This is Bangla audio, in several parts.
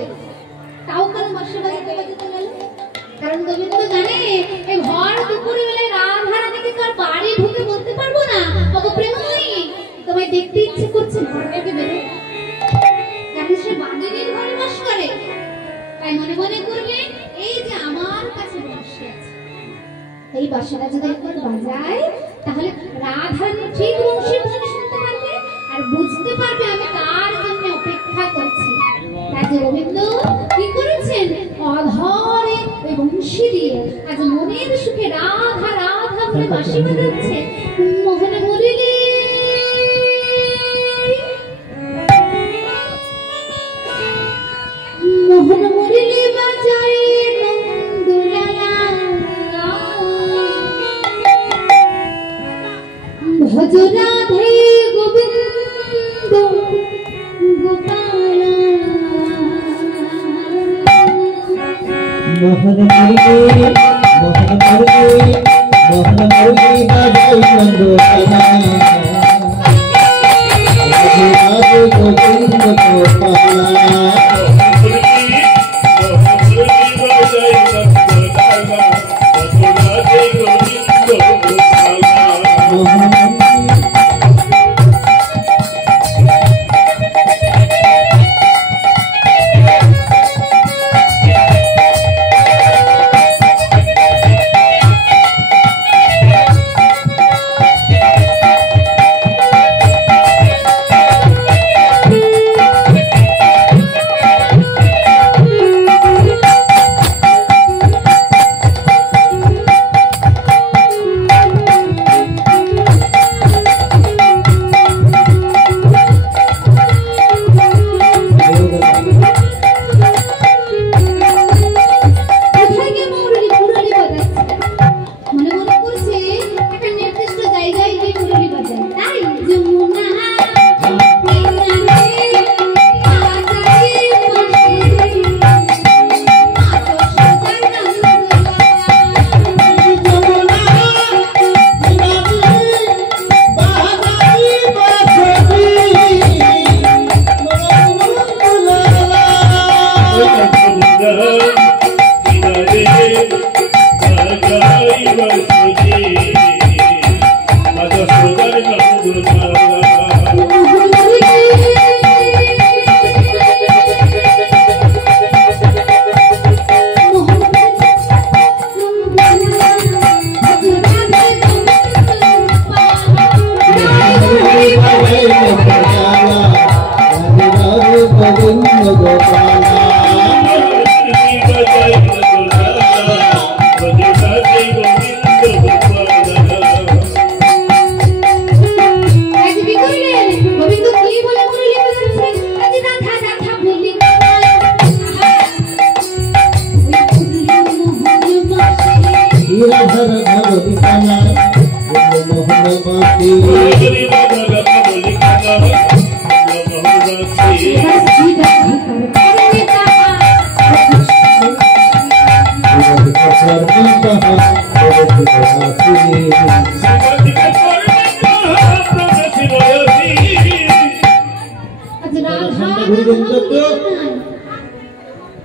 দেখছে, তাও কেন বাঁশি বাজাতে বাজাতে গেল? কারণ গোবিন্দ জানে এই ভর দুপুরে বেলায় রাধা রানীকে তার বাড়ি ঢুকে বলতে পারবো না, ওগো প্রেমময়ী তোমায় দেখতে ইচ্ছে করছে, ঘর থেকে বেরো। কারণ সে বাঁদিনীর ঘরে বাস করে, তাই মনে মনে করলেন এই যে আমার কাছে বাঁশি আছে, এই বাঁশিটা যদি একবার বাজায় তাহলে রাধা রানী ঠিক বংশীর ধ্বনি শুনতে পারবে আর বুঝতে পারবে আমি তার জন্য অপেক্ষা করছি। রাজা গোবিন্দ কি করেছেন? অধরে ওই বংশী দিয়ে আজ মনের সুখে রাধা রাধা বলে বাঁশি বাজাচ্ছে। মোহন মুরলী মোহন মুরলী বাজায় নন্দলালা ভজ রাধে গোবিন্দ গোপাল। মোহন মুরলী মোহন মুরলী মোহন মুরলী বাজাই নন্দলালা রাধে রাধে গোবিন্দ গোপাল।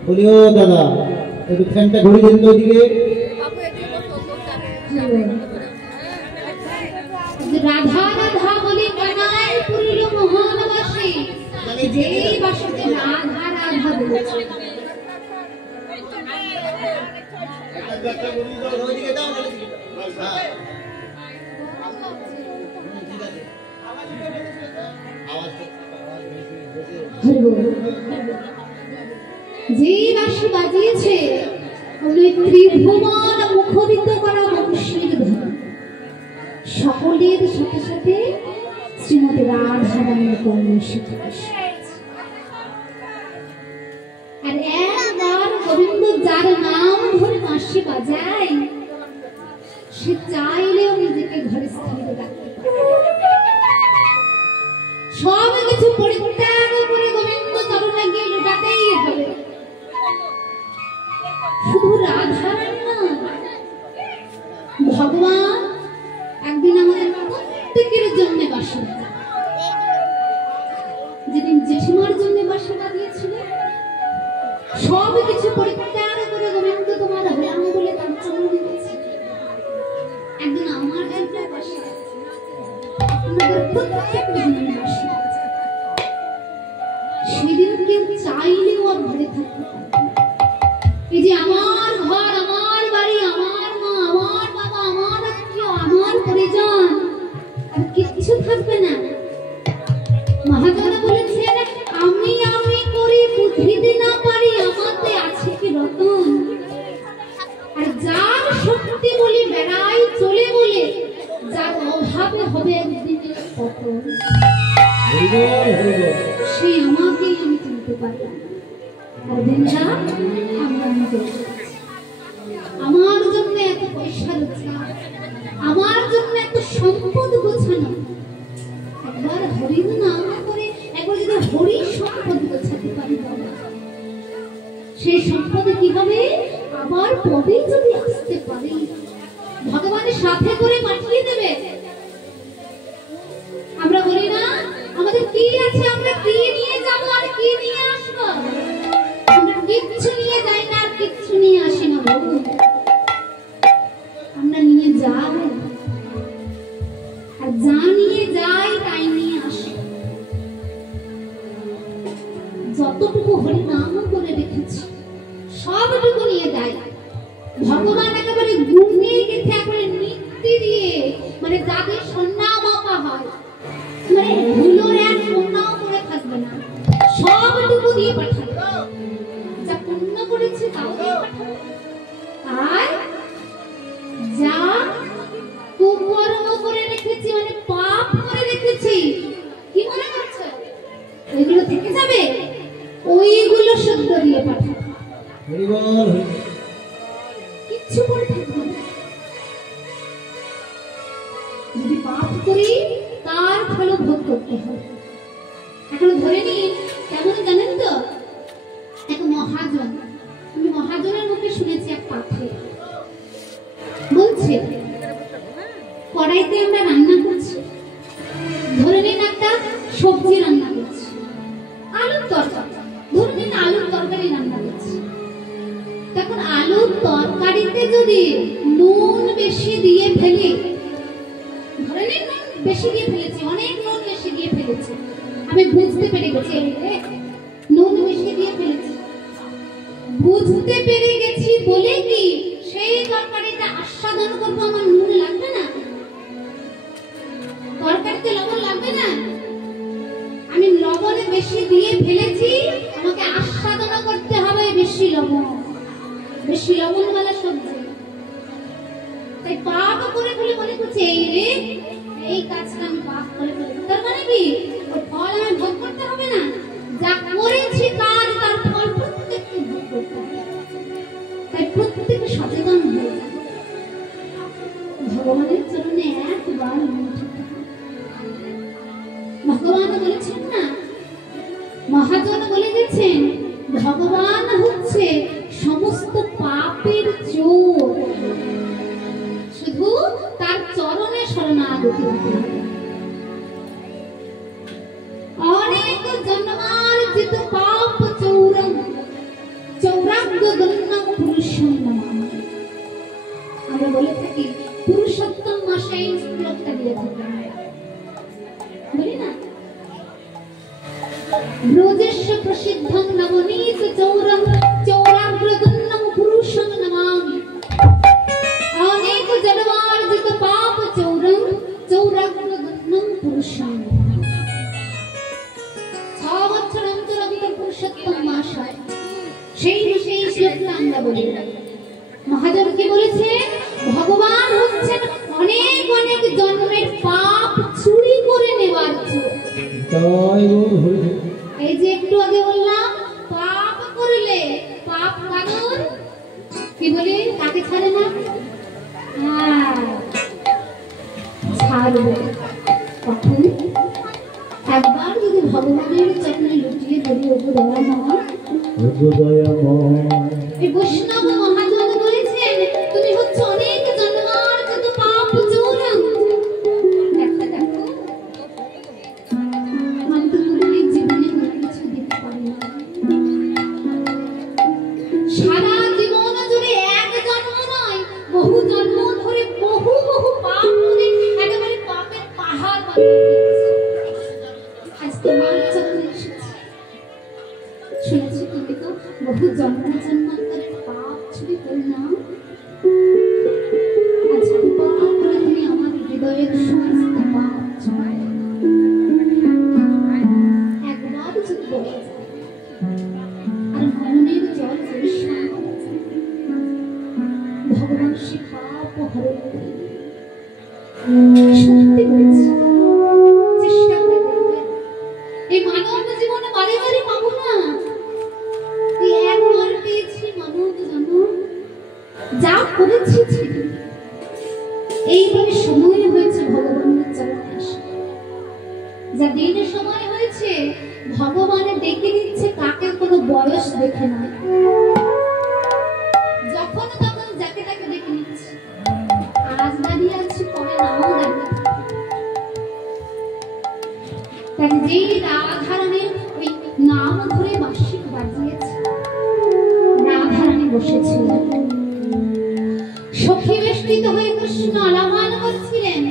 বলিও দাদা একটু ফ্যানটা ঘুরে দিন তো ওইদিকে। রাধা রাধা বলে কানায় পুরিল মোহনবাসী, যেই বাসতে রাধা রাধা বলেছে। একটা বলি দাও ওইদিকে দাও না। হ্যাঁ ঠিক আছে আওয়াজ যে বাঁশি বাজিয়েছে ওই ত্রিভুবন মুখরিত করা বংশীর ধ্বনি, সকলের সাথে সাথে শ্রীমতী রাধা রানীর কণ্ঠে আর একবার গোবিন্দ যার নাম ধরে বাঁশি বাজায় সে চাইলেও নিজেকে ঘরে স্থির রাখতে পারে। সব কিছু পরিত্যাগ করে গোবিন্দ চরণে গিয়ে লুটাতেই হবে। শুধু রাধা রানী না, ভগবান একদিন আমাদের প্রত্যেকের জন্য বাঁশি বাজায়। যেদিন জেঠিমার জন্য বাঁশি বাজিয়েছিলেন সব কিছু পরিত্যাগ করে গোবিন্দ তোমার হলাম বলে তার চরণে গেছে। একদিন আমার জন্য বসে আছে, আপনাদের প্রত্যেক জনের বসে আছে। সেদিন কেউ চাইলেও আর ঘরে থাকতে পারবে না। এই যে আমার ঘর, আমার বাড়ি, আমার মা, আমার বাবা, আমার আত্মীয়, আমার পরিজন, আর কিচ্ছু থাকবে না। মহাজনা বলেছেন, আমি আমি করি বুঝিতে না পারি, আমাতে আছে কি রতন। আর যার শক্তি বলি বেড়াই চলে বলে, যার অভাবে হবে একদিনের পতন, সে আমাকেই আমি চিনতে পারলাম। আর দিনটা আমরা আমার জন্য এত পয়সা রোজগার, আমার জন্য এত সম্পদ গোছানো, একবার হরির নাম করে একবার যদি হরি সম্পদ গোছাতে পারি, সেই সম্পদে কি হবে? আবার পদে যদি আসতে পারি, ভগবানের সাথে করে পাঠিয়ে দেবে। আমরা বলি না আমাদের কি আছে, আমরা কি নিয়ে যাব আর কি নিয়ে আসবো? আমরা কিচ্ছু নিয়ে যাই না আর কিচ্ছু নিয়ে আসি না। আমরা নিয়ে যাই, আর যা নিয়ে যাই তাই নিয়ে আসি। যতটুকু হরি নাম করে রেখেছি সবটুকু নিয়ে যাই। ভগবান একেবারে গুণে গেছে, একেবারে নিত্যি দিয়ে, মানে যাদের সন্না মাপা হয়, মানে ধুলোর এক সন্নাও করে থাকবে না, সবটুকু দিয়ে পাঠাবে। যা পুণ্য করেছে তাও দিয়ে পাঠাবে, আর যা কুকর্ম করে রেখেছি, মানে পাপ করে রেখেছি, কি মনে করছো ওইগুলো থেকে যাবে? ওইগুলো শুদ্ধ দিয়ে পাঠাবে, কিচ্ছু করে থাকবে না। যদি পাপ করি তার ফল ভোগ করতে হবে। এখন ধরে নিন কেমন জানেন তো, এক মহাজন, আমি মহাজনের মুখে শুনেছি, এক পাত্রে বলছে কড়াইতে আমরা রান্না করছি, ধরে নিন একটা সবজি রান্না করছি, আলুর তরকারি, ধরে নিন আলুর তরকারি রান্না করছি। তখন আলুর তরকারিতে যদি নুন বেশি দিয়ে ফেলি, ধরে নিন বেশি দিয়ে ফেলেছি, অনেক নুন বেশি দিয়ে ফেলেছি, আমি বুঝতে পেরে গেছি নুন বেশি দিয়ে ফেলেছি, বুঝতে পেরে গেছি বলে কি সেই তরকারিটা আস্বাদন করবো, আমার নুন লাগবে না? তরকারিতে লবণ লাগবে না? আমি লবণ বেশি দিয়ে ফেলেছি, আমাকে আস্বাদন করতে হবে বেশি লবণ, বেশি লবণওয়ালা সবজি। তাই পাপ করে ফেলে মনে করছে এই রে, এই কাজটা আমি পাপ করে ফেলেছি, তার মানে কি ওর ফল আমার ভোগ করতে হবে না? যা করেছি কাজ তার ফল প্রত্যেককে ভোগ করতে হবে। তাই প্রত্যেকে সচেতন হয়ে যাবে, ভগবানের চরণে একবার ভগবান বলেছেন না, মহাজন বলে গেছেন, ভগবান হচ্ছে সমস্ত পাপের চোর, শুধু তার চরণে শরণাগতি হতে হবে। অনেক জন্মার্জিত পাপ চৌরং চৌরাগ্য গণ্যং পুরুষং নমামি। আমরা বলে থাকি পুরুষোত্তম মাসে এই শ্লোকটা দিয়ে থাকি, বলি না, ব্রজেস্য প্রসিদ্ধং নবনীত চৌরং চৌরাগ্য গণ্যং পুরুষং নমামি। অনেক জন্মার্জিত পাপ চৌরং চৌরাগ্য গণ্যং পুরুষং নমামি। 6 বছর অন্তর অন্তর পুরুষোত্তম মাস হয়, সেই মাসে এই শ্লোকটা আমরা বলি। মহাজন কি বলেছে? ভগবান হচ্ছেন অনেক অনেক জন্মের পাপ চুরি করে নেওয়ার চোর। এই যে একটু আগে বললাম, পাপ করলে পাপ কানুন কি বলি, কাকে ছাড়ে না? ছাড়বে। কখন? একবার যদি ভগবানের চরণে লুটিয়ে ধরি, ওগো দয়াময়, এই বৈষ্ণব মহাজন বলেছেন তুমি হচ্ছে অনেক জন্মার্জিত পাপ চৌরং। একটা দেখো, আমি তো তোমাদের জীবনে কোনো কিছু দিতে পারি না, সারা জীবন জুড়ে এক জন্ম নয় বহু জন্ম ধরে বহু বহু পাপ করে একেবারে পাপের পাহাড় বানিয়ে দিয়েছে। আজ তোমার চরণে এসেছি। শুনেছি তুমি তো বহু জন্মান্তরের পাপ ছুটি করলাম। আজ কৃপা করে তুমি আমার হৃদয়ের সমস্ত পাপ ছড়ায় একবার যদি বলে যায় আর মনের জল পরিষ্কার করা যায়, ভগবান সে পাপ হরণ করে। সত্যি বলছি, চেষ্টা করে দেখবেন। এই মানব জীবনে বারে বারে পাবো না, এই একবার পেয়েছি মানব জন্ম, যা করেছি ছেড়ে এইভাবে সময় হয়েছে ভগবানের চরণে আসা। যা দিন সময় হয়েছে ভগবানে ডেকে নিচ্ছে, কাকে কোনো বয়স দেখে না, যখন তখন যাকে তাকে ডেকে নিচ্ছে। আজ দাঁড়িয়ে আছি, পরে নাও দাঁড়িয়ে তাই যেই রাধারানীর ওই নাম ধরে বার্ষিক বাজিয়েছে, রাধারানী বসেছিলেন সখী বেষ্টিত হয়ে কৃষ্ণ আলাপন করছিলেন।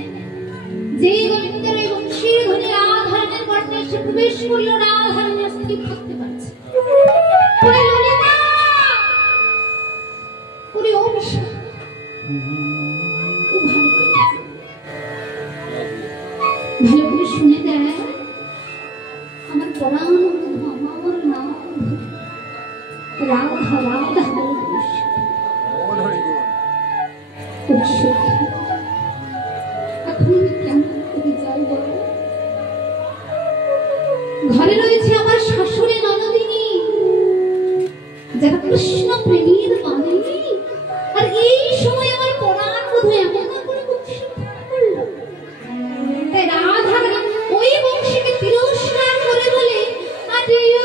যেই গোবিন্দের ওই বংশীর ধ্বনি রাধারানীর কর্ণে এসে প্রবেশ করল, রাধারানী স্থির থাকতে পারছে। ওরে ললিতা, ওরে অভিষেক, ভালো করে শুনে দেয় আমার পরাণ আমার নাম রাধা রাধা ঘরে রয়েছে আমার শাশুড়ি ননদিনী, যারা কৃষ্ণ প্রেমীর বাণী। আর এই সময় আমার পরাণ বোধ এমন করে করল, তাই রাধা ওই বংশীকে তিরস্কার করে বলে আদিও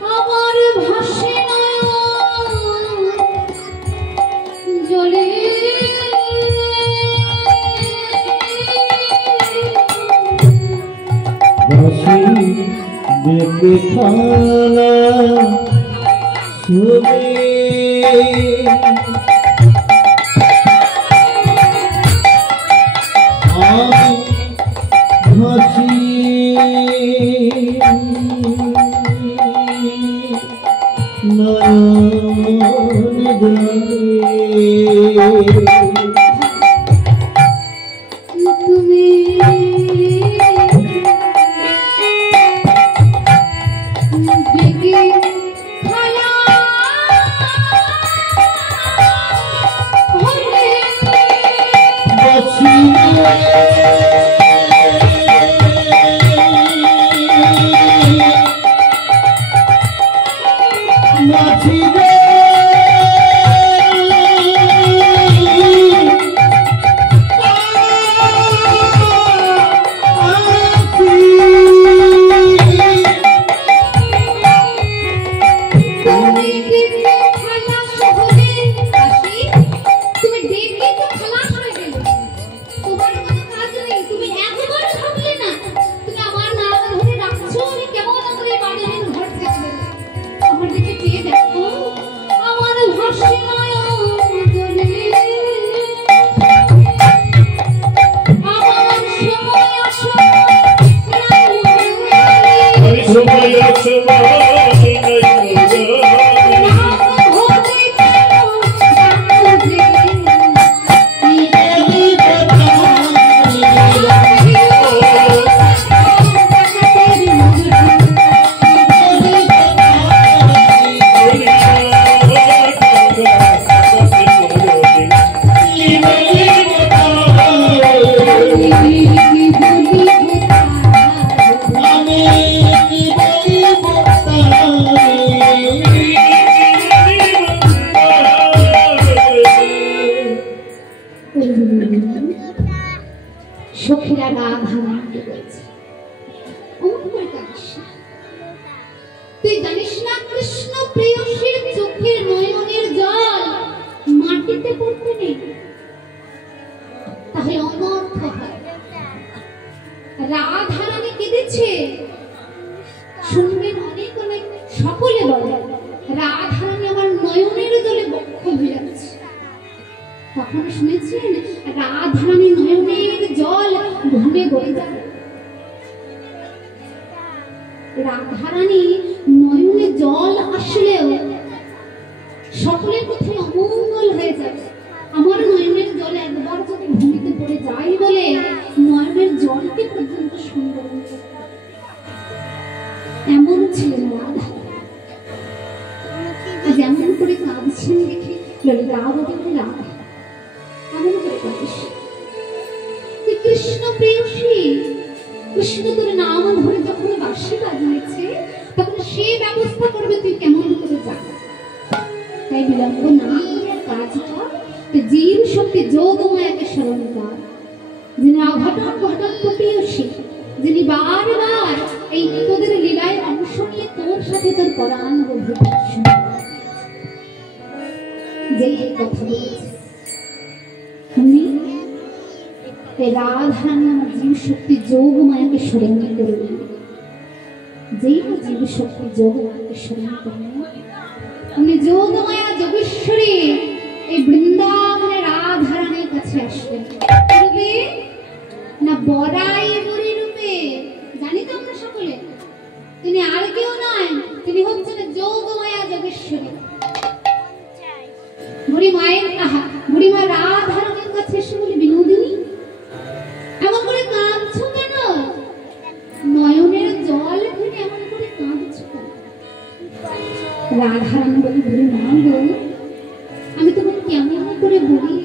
আমার ভাষে নয় দেখানা শুনে আমি ভাসি নয়ন জলে তুমি সখীরা রাধারানীকে বলছে, তুই জানিস না কৃষ্ণ প্রেয়সীর চোখের নয়নের জল মাটিতে পড়তে নেই, তাহলে অনর্থ হয়। রাধারানী কেঁদেছে, শুনবেন অনেক অনেক সকলে বলে রাধারানী আমার নয়নের জলে বক্ষ ভিজাচ্ছে। কখনো শুনেছেন রাধারানী নয়নের জল ঘুমে গড়ে যাবে? রাধারানী নয়নে জল আসলেও সকলের কোথায় অমঙ্গল হয়ে যাবে। আমার নয়নের জল একবার যদি ভূমিতে পড়ে যায় বলে নয়নের জলকে পর্যন্ত সুন্দর এমন ছিলেন রাধা। আজ এমন করে কাঁদছেন দেখে ললিতাবতী রাধা এমন করে কাঁদিস, কৃষ্ণ প্রেয়সী কৃষ্ণ তোর নাম ধরে যখন বাঁশি বাজিয়েছে তখন সে ব্যবস্থা করবে তুই কেমন করে যাবি। তাই বিলম্ব না করে কাজ কর, জীব শক্তি যোগমায়াকে স্মরণ কর, যিনি অঘটন ঘটন প্রেয়সী, যিনি বারবার এই তোদের লীলায় অংশ নিয়ে তোর সাথে তোর পরাণ গভীর যে এই কথা বলেছে। রাধারানী আমার জীব শক্তি যোগমায়াকে স্মরণ করবেন, যেই জীব শক্তি যোগমায়াকে স্মরণ করবেন উনি যোগমায়া যোগেশ্বরী এই বৃন্দাবনে রাধারানীর কাছে আসবেন রূপে না বড়াই বুড়ি রূপে। জানি তো আমরা সকলে তিনি আর কেউ নয়, তিনি হচ্ছেন যোগমায়া যোগেশ্বরী। বুড়ি মায়ের বুড়ি মা রাধারানীর কাছে এসে বলে, বিনোদিনী এমন করে কাঁদছো কেন? নয়নের জল ফেলে এমন করে কাঁদছো কেন? রাধারানী বলে, বুড়ি মা গো, আমি তোমাকে কেমন করে বলি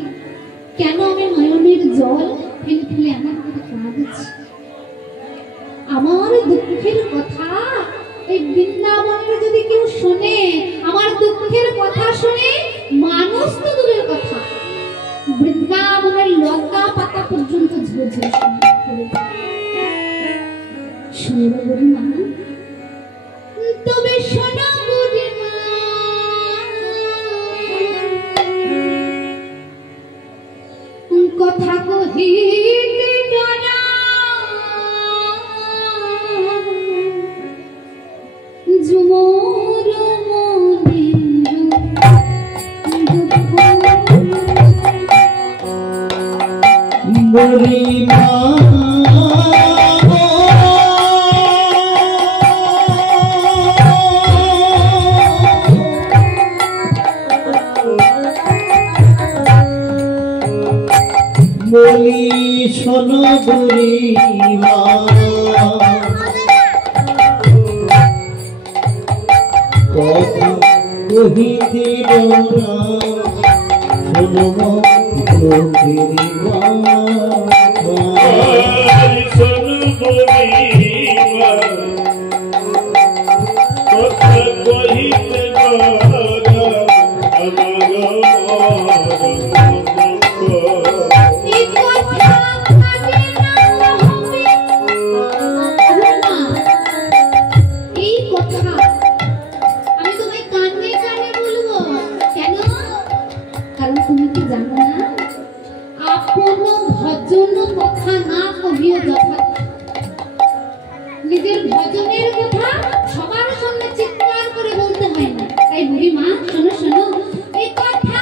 কেন আমি নয়নের জল ফেলে ফেলে এমন করে কাঁদছি? আমার দুঃখের কথা এই বৃন্দাবনের যদি কেউ শোনে, আমার দুঃখের কথা শুনে মানুষ তো দূরের কথা বৃন্দাবনের লতা পাতা পর্যন্ত ঝরে ঝরে শুনবে বুড়ি মা। তবে শোনো বুড়ি মা, কথা কহিতে ডরা বুড়িমা বলি শোনো বুড়িমা কথা কহিতে ডোরা শোনো বুড়িমা শোনো বুড়িমা কথা কহিতে ডোরা নিজের ভজনের কথা সবার সামনে চিৎকার করে বলতে হয় না। তাই বুড়ি মা শোনো শোনো এই কথা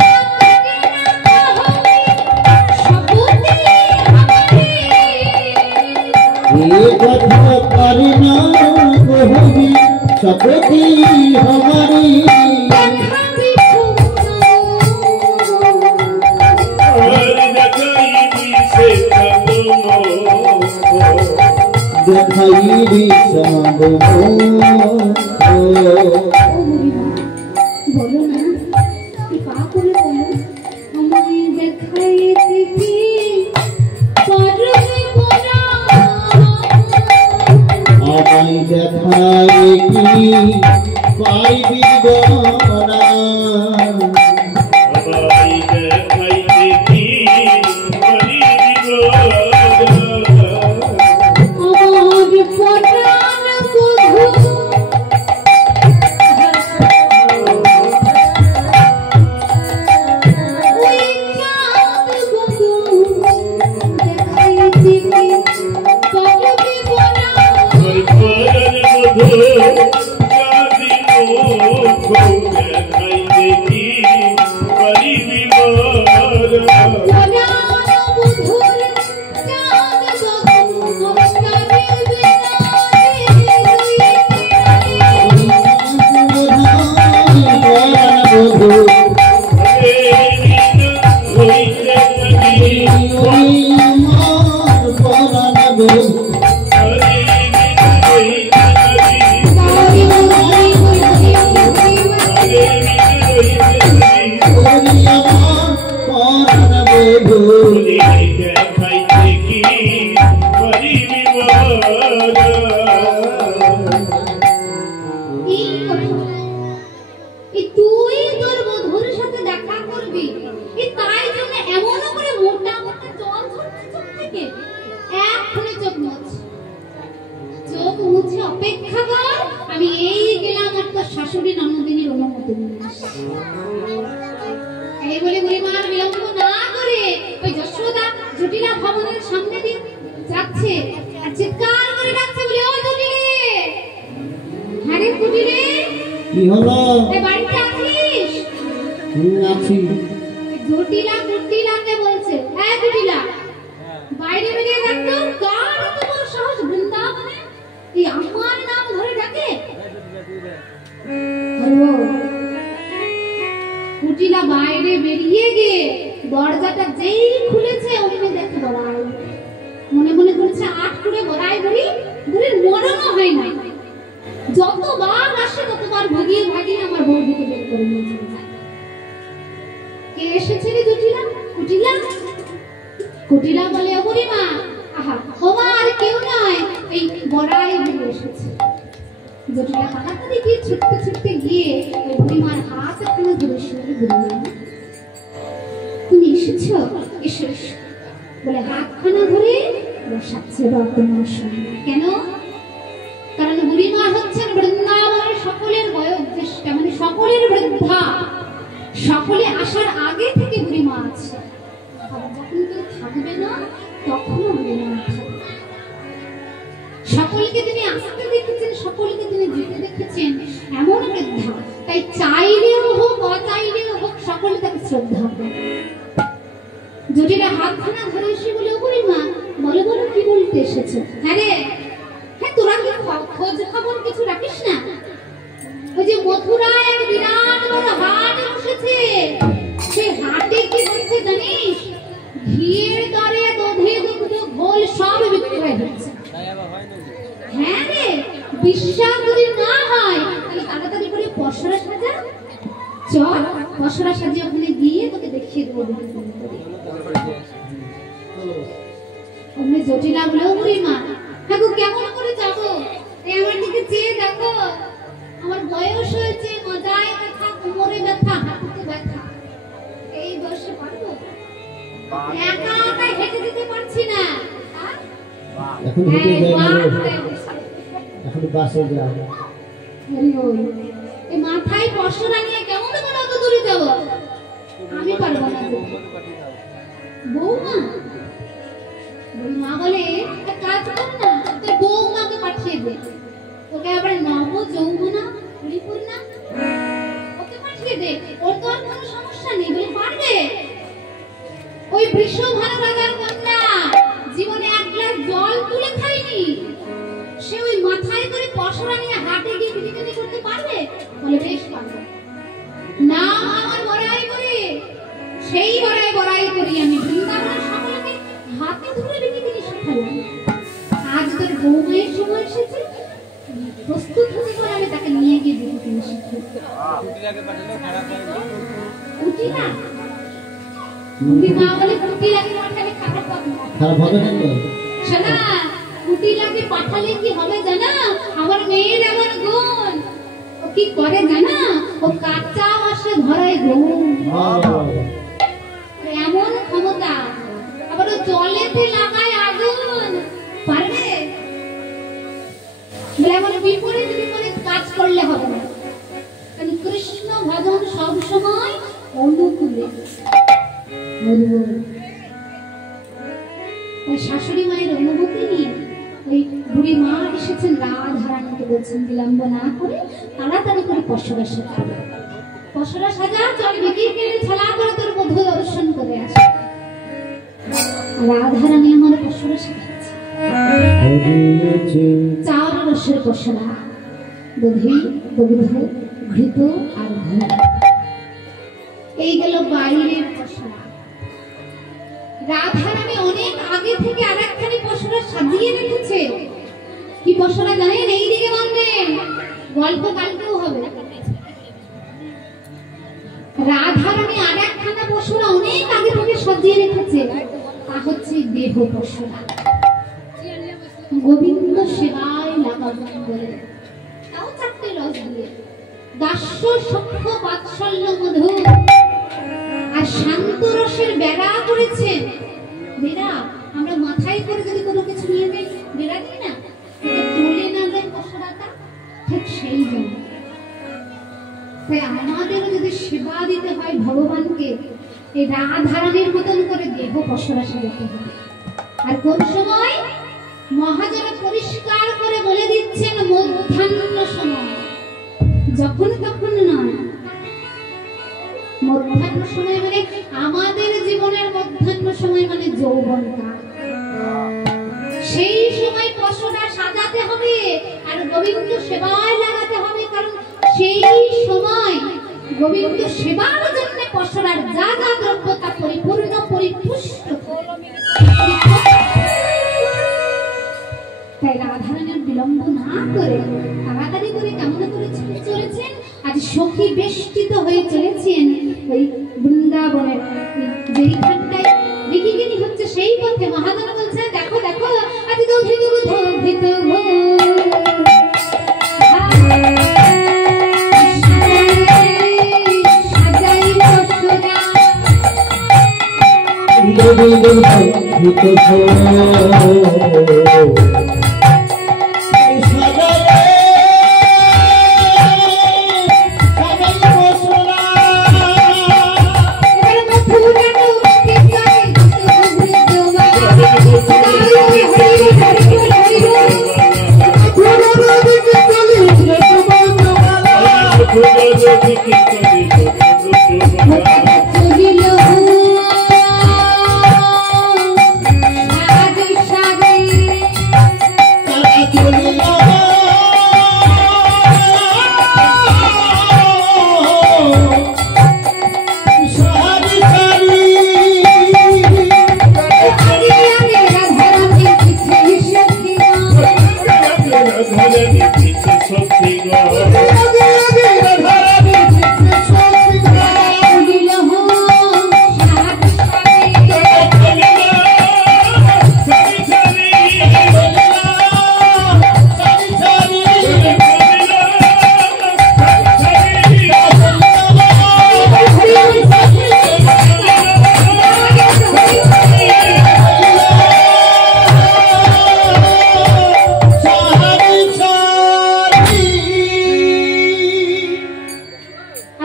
পারি না কহবি শপথি হমারি দেখাইবি সাধু বলো না পা করে বলো আমায় দেখাইতে কি পারবে মোরা আমায় দেখাই কি পাইবি গোরা আমায় দেখাইতে কি পাইবি গোরা অপেক্ষা কর আমি এই গেলাম আর তোর শাশুড়ি ননদিনীর অনুমতি নিয়ে এই বলে বুড়িমার বিলম্ব না করে ওই যশোদা জটিলা ভবনের সামনে দিয়ে যাচ্ছে আর চিৎকার করে ডাকছে বলে ও জটিলে হ্যাঁ রে জটিলে কি হলো এই বাড়িতে আছিস আছি জটিলাকে বলছে হ্যাঁ জটিলা বাইরে বেরিয়ে দেখতো কার এত বড় সাহস বৃন্দাবনে এই আমার নাম ধরে ডাকে জটিলা বাইরে বেরিয়ে গিয়ে দরজাটা যেই খুলেছে অমনি দেখে বড়াই মনে মনে করছে আট করে বড়াই বুড়ির মরণও হয় না যতবার আসে ততবার ভাগিয়ে ভাগিয়ে আমার বউদিকে বের করে নিয়ে চলে যায় কে এসেছে রে জটিলা কুটিলা বলে বুড়িমা আহা ওমা আর কেউ নয় এই বড়াই বুড়ি এসেছে জটিলা তাড়াতাড়ি গিয়ে ছুটতে গিয়ে ওই বুড়িমার হাত একখানা ধরে শুনে বুড়িমা তুমি এসেছো এসো বলে হাতখানা ধরে বসাচ্ছে তোমার সঙ্গে কেন কারণ বুড়িমা হচ্ছেন বৃন্দাবনের সকলের বয়োজ্যেষ্ঠা মানে সকলের বৃদ্ধা সকলে আসার আগে থেকে বুড়িমা আছে যখন কেউ থাকবে না তখনও বুড়িমা থাকবে সকলকে তিনি আসতে দেখেছেন সকলকে তিনি যেতে দেখেছেন এমন বৃদ্ধা তাই চাইলেও হোক অচাইলেও হোক সকলে তাকে শ্রদ্ধা করে জটিলা হাতখানা ধরে এসে বলে ওরে মা বলো বলো কি বলতে এসেছো? হ্যাঁ রে হ্যাঁ তোরা কি খোঁজ খবর কিছু রাখিস না? ওই যে মথুরায় এক বিরাট বড় হাট বসেছে, সে হাটে কি হচ্ছে জানিস? ঘিয়ের দরে দধি দুগ্ধ ঘোল সব বিক্রয় হচ্ছে। হ্যাঁ রে বিশ্বাস যদি না হয় তাহলে তাড়াতাড়ি করে পসরা সাজা, চল পসরা সাজিয়ে ওখানে গিয়ে তোকে দেখিয়ে দেবো। ওখানে জটিলা বলে ওরে মা হ্যাঁ কেমন করে যাবো? এই আমার দিকে চেয়ে দেখো, আমার বয়স হয়েছে, মজায় ব্যথা, কোমরে ব্যথা, হাঁটুতে ব্যথা, এই বয়সে পারবো? একা একা হেঁটে যেতে পারছি না। এখন হেঁটে যাই, এখন বাসে যাই। এই মাথায় পশরা নিয়ে কেমন করে অত দূরে যাবো? আমি পারবো না। বৌমা মা বলে এক কাজ কর না, তোর বৌমাকে পাঠিয়ে দে, ওকে আবার নব যৌবনা পরিপূর্ণা ওকে পাঠিয়ে দে, ওর তো আর কোনো সমস্যা নেই, বলে পারবে। ওই বৃষভানু রাজার কন্যা জীবনে এক গ্লাস জল তুলে খায়নি, সে ওই মাথায় করে পশরা নিয়ে হাটে গিয়ে বিক্রি করতে পারবে? বলে বেশ পারবে। না আমার বড়াই করে, সেই বড়াই করি আমি বৃন্দাবনের সকলকে হাতে ধরে বিক্রি শেখালাম। আজ তোর বৌমায়ের সময় এসেছে, প্রস্তুত হতে করে আমি তাকে নিয়ে গিয়ে বিক্রি শিখি। উঠি না মা বলে কুটি লাগে পাঠালে খারাপ হবে না। খারাপ হবে না তো শোনা, কুটি লাগে পাঠালে কি হবে জানা? আমার মেয়ের এমন গুণ, ও কি করে জানা? ও কাঁচা মাসে ধরায় গুণ, এমন ক্ষমতা। আবার ও জলেতে লাগায় আগুন, পারবে? এমন বিপরীত বিপরীত কাজ করলে হবে না, কারণ কৃষ্ণ ভজন সব সময় অনুকূলে। ওই শাশুড়ি মায়ের অনুমতি নিয়ে ওই বুড়ি মা এসেছেন, রাধারানীকে বলছেন বিলম্ব না করে তাড়াতাড়ি করে পশরা সাজা, পশরা সাজা, চল বিক্রি করে ছলা করে তোর বধূ দর্শন করে আসে। রাধারানী আমার পশরা সাজাচ্ছে, চার রসের পশরা, দধি দগ্ধ ঘৃত আর ঘন। এই গেল বাইরের পশরা। রাধারানী অনেক আগে থেকে আরেকখানি পশরা সাজিয়ে রেখেছে। কি পশরা জানেন? এই দিকে বাঁধেন, গল্প কালকেও হবে। রাধারানী আরেকখানা পশরা অনেক আগে থেকে সাজিয়ে রেখেছে, তা হচ্ছে দেহ পশরা। গোবিন্দ সেবায় লাগাবেন বলে, তাও চারটে রস দিয়ে, দাস্য সখ্য বাৎসল্য মধু আর শান্ত রসের বেড়া করেছেন। বেড়া আমরা মাথায় করে যদি কোনো কিছু নিয়ে যাই, বেড়া দিই না, তুলে না যায় পশরাটা, ঠিক সেই জন্য। তাই আমাদেরও যদি সেবা দিতে হয় ভগবানকে, এই রাধারানীর মতন করে দেহ পশরা সাজাতে হবে। আর কোন সময়? মহাজন পরিষ্কার করে বলে দিচ্ছেন মধ্যাহ্ন সময়, যখন তখন নয়। মধ্যাহ্ন সময় মানে আমাদের জীবনের মধ্যাহ্ন সময় মানে যৌবনকাল। সেই সময় পশরা সাজাতে হবে আর গোবিন্দ সেবায় লাগাতে হবে, কারণ সেই সময় গোবিন্দ সেবার জন্য পশরার যা যা দ্রব্য তা পরিপূর্ণ পরিপুষ্ট। তাই রাধারানীর বিলম্ব না করে তাড়াতাড়ি করে কেমন করে চলেছেন। আজ সখী বেষ্টিত হয়ে চলেছেন ওই বৃন্দাবনের যেইখানটায় বিকিনি হচ্ছে, সেই পথে মহাজন বলছেন দেখো দেখো আজ দধি দুগ্ধ ঘৃত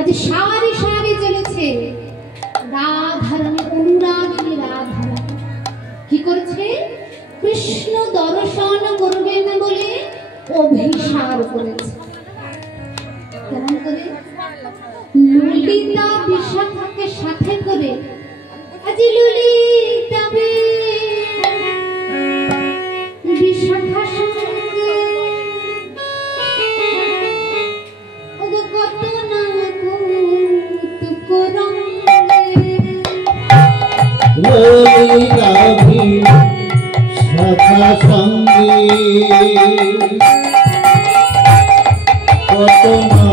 আজ সারি সারি চলেছে রাধারানী, অনুরাগিনী রাধারানী কি করছে? কৃষ্ণ দর্শন করবেন বলে অভিসার করেছে। কেমন করে? ললিতা বিশাখাকে সাথে করে আজ ললিতা বিশাখা সঙ্গে ওগো কত না কৌতুক রঙ্গে ললিতা বিশাখা সঙ্গে কত না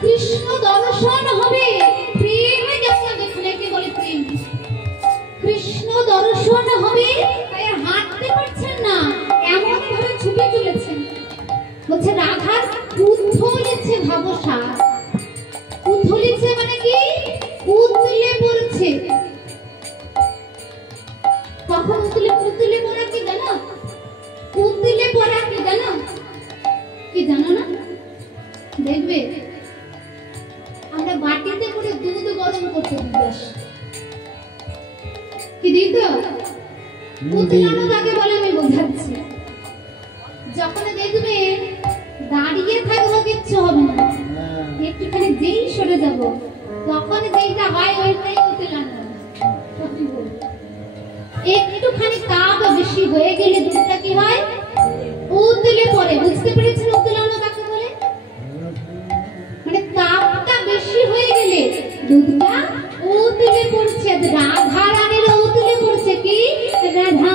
কৃষ্ণ দর্শন হবে, প্রেম যাত্রা দেখলে কি বলে প্রেম, কৃষ্ণ দর্শন হবে, তাই হাঁটতে পারছেন না, এমন ভাবে ছুটে চলেছেন। বলছে রাধার উথলিছে ভাবসার, উথলিছে মানে কি? উথলে পড়ছে। কখন উথলে উথলে পড়া কি জানো? উথলে পড়া কি জানো? কি জানো না? দেখবে আমরা বাটিতে করে দুধ গরম করতে দিই, কি দিই তো? উতলানো কাকে বলে আমি বোঝাচ্ছি। যখন দেখবে দাঁড়িয়ে থাকবো কিচ্ছু হবে না, একটুখানি যেই সরে যাব তখন যেটা হয় ওইটাই উতলানো। একটুখানি তাপ বেশি হয়ে গেলে দুধটা কি হয়? উতলে পড়ে। বুঝতে পেরেছেন উতলানো কাকে বলে? মানে তাপটা বেশি হয়ে গেলে দুধটা উতলে পড়ছে। রাধা রানীর উতলে পড়ছে কি? রাধা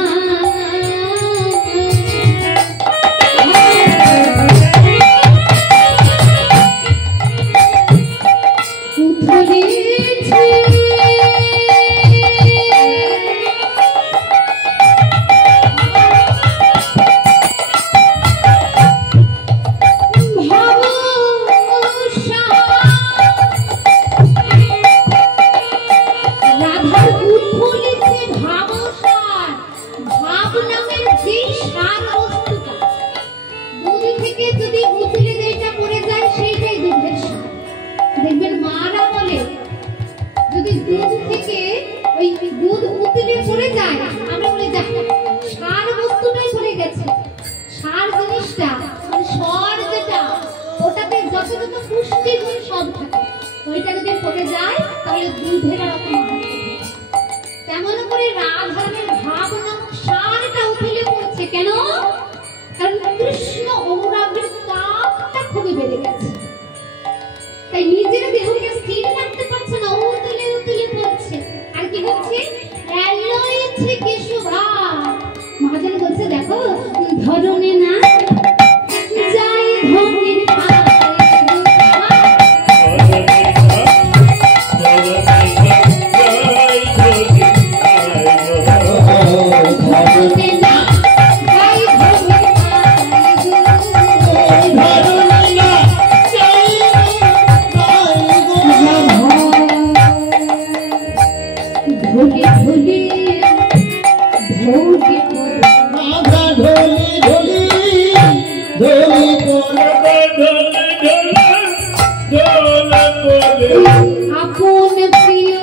আপন প্রিয়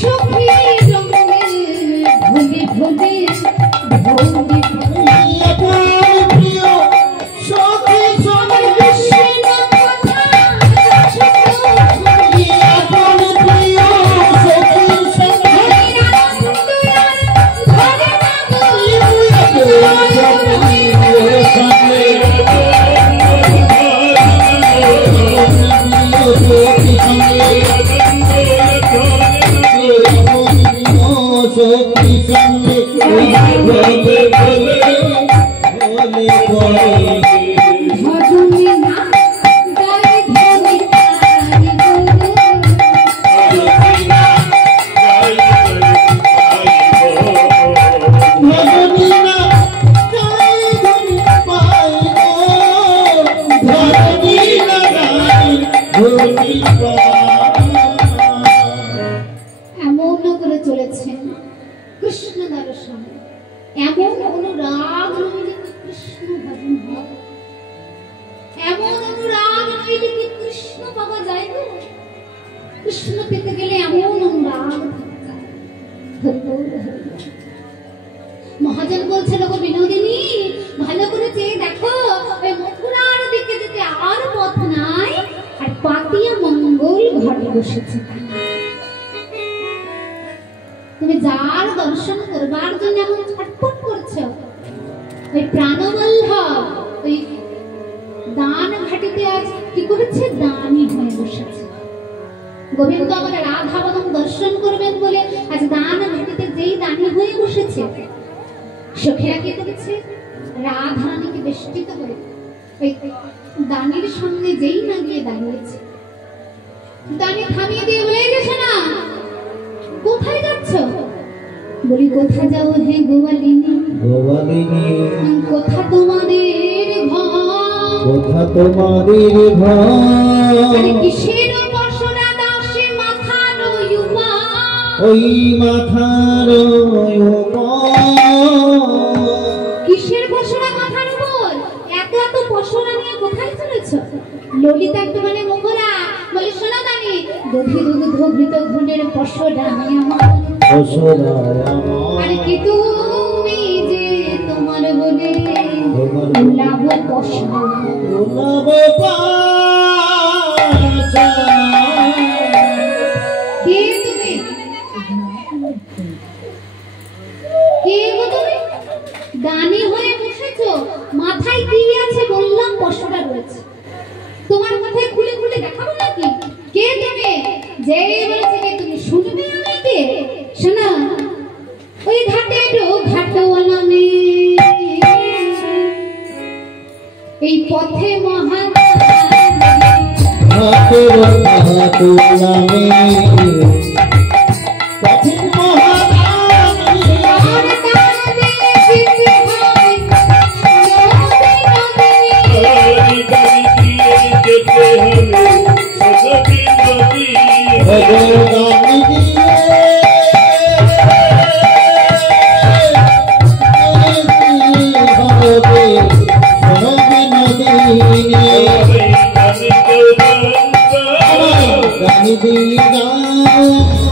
সখী রঙে ভুলে ভুলে ভুলে আপন প্রিয় সখী সঙ্গে কৃষ্ণ কথা আপন প্রিয় সখী সঙ্গে এমন করে চলেছেন কৃষ্ণ দর্শন, এমন অনুরাগ নইলে কি কৃষ্ণ ভজন হয়, এমন অনুরাগ নইলে কি কৃষ্ণ পাওয়া যায় গো? কৃষ্ণ পেতে গেলে এমন অনুরাগ মহাজন বলছিল গো বিনোদিনী, ভালো করে চেয়ে দেখো, ওই মথুরার দিকে যেতে আর পথ নাই, আর পাতিয়া মঙ্গল ঘটে বসেছে। তুমি যার দর্শন করবার জন্য এমন ছটফট করছো, ওই প্রাণবল্লভ ওই দান ঘাটিতে আজ কি করেছে? দানি হয়ে বসেছে। গোবিন্দ আমার রাধা বদন দর্শন করবেন বলে আজ দান ঘাটিতে যেই দানি হয়ে বসেছে, সখীরা কি করেছে? রাধা রানীকে বেষ্টিত করে ওই দানির সঙ্গে যেই না গিয়ে দাঁড়িয়েছে, দানি থামিয়ে দিয়ে বলে গেছে, না কোথায় যাচ্ছ? বলি কোথা যাও হে গোয়ালিনী, গোয়ালিনী কোথা তোমাদের ঘর, কোথা তোমাদের ঘর, কিসের পশরা দাসে মাথার উপর, ওই মাথার কিসের পশরা মাথার উপর? এত এত পশরা নিয়ে কোথায় চলেছ? ললিতা একটু মানে মোহরা বলে, শোনো দানি, দধি দুগ্ধ ঘৃত ঘুণের পশরা নিয়ে আমার, আরে কি তুমি যে তোমার বলে লাভ পশরা, কে তুমি? কে গো তুমি? দানি হয়ে বসেছো, মাথায় কি আছে বললাম? পশরা রয়েছে। তোমার মাথায় খুলে খুলে দেখাবো নাকি? কে তুমি? যেই বলেছে কে তুমি, শুনবে আমি কে? শোনা, ওই ঘাটে ঘাটওয়ালা মেয়ে, এই পথে মহান Gaani